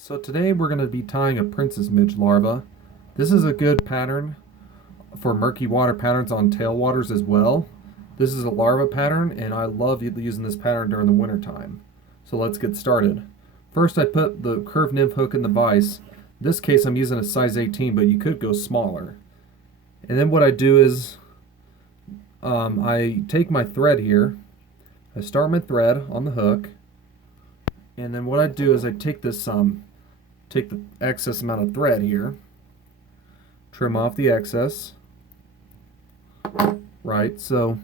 So today we're going to be tying a princess midge larva. This is a good pattern for murky water patterns on tailwaters as well. This is a larva pattern and I love using this pattern during the winter time. So let's get started. First I put the curved nymph hook in the vise. In this case I'm using a size 18, but you could go smaller. And then what I do is I take my thread here. I start my thread on the hook. And then what I do is I take this take the excess amount of thread here, trim off the excess, right? So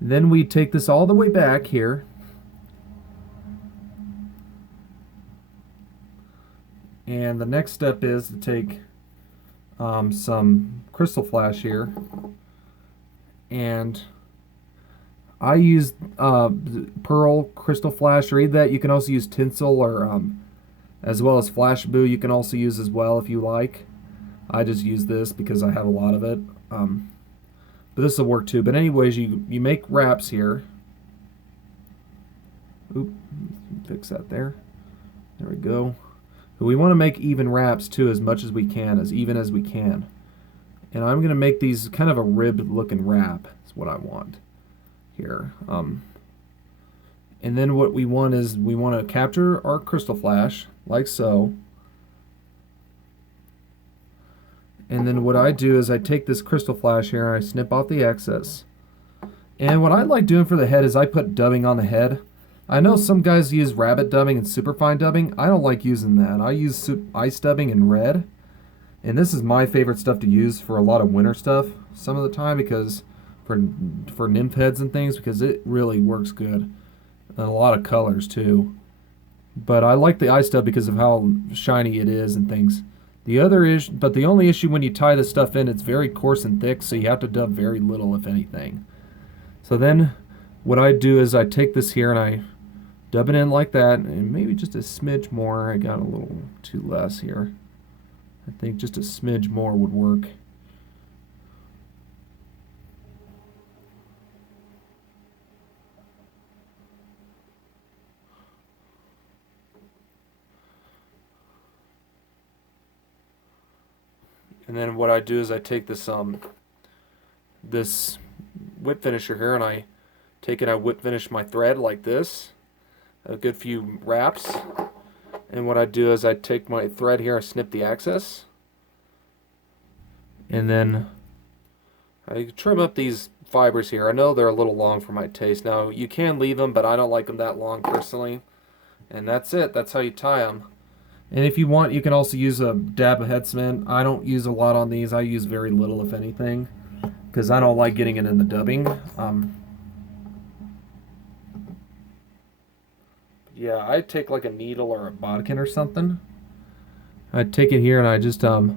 then we take this all the way back here, and the next step is to take some Krystal flash here, and I use pearl Krystal flash, or either that. You can also use tinsel, or as well as flashabou you can also use as well if you like. I just use this because I have a lot of it, but this will work too. But anyways, you make wraps here. Oop, fix that there. There we go. But we want to make even wraps too, as much as we can, as even as we can. And I'm going to make these kind of a ribbed looking wrap. That's what I want here. And then what we want is we want to capture our Krystal flash like so. And then what I do is I take this Krystal flash here and I snip off the excess. And what I like doing for the head is I put dubbing on the head. I know some guys use rabbit dubbing and superfine dubbing. I don't like using that. I use ice dubbing in red. And this is my favorite stuff to use for a lot of winter stuff some of the time, because for nymph heads and things, because it really works good. And a lot of colors too. But I like the ice dub because of how shiny it is and things. The only issue when you tie this stuff in, it's very coarse and thick, so you have to dub very little, if anything. So then what I do is I take this here and I dub it in like that, and maybe just a smidge more. I got a little too less here. I think just a smidge more would work. And then what I do is I take this this whip finisher here, and I take it, I whip finish my thread like this, a good few wraps. And what I do is I take my thread here, I snip the excess, and then I trim up these fibers here. I know they're a little long for my taste. Now you can leave them, but I don't like them that long personally. And that's it. That's how you tie them. And if you want, you can also use a dab of head cement. I don't use a lot on these. I use very little, if anything, because I don't like getting it in the dubbing. Yeah, I take like a needle or a bodkin or something. I take it here and I just apply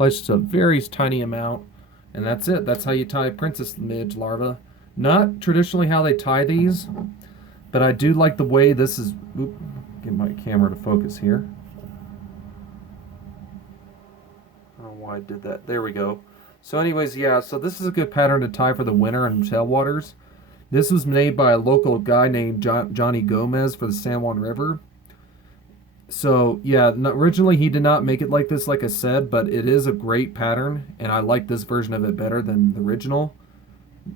just a very tiny amount, and that's it. That's how you tie a princess midge larva. Not traditionally how they tie these, but I do like the way this is. Oop, get my camera to focus here. I don't know why I did that. There we go. So anyways, yeah, so this is a good pattern to tie for the winter and tailwaters. This was made by a local guy named Johnny Gomez for the San Juan River. So yeah, originally he did not make it like this, like I said, but it is a great pattern, and I like this version of it better than the original.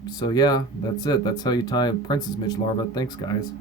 So yeah, that's it. That's how you tie a princess midge larva. Thanks, guys.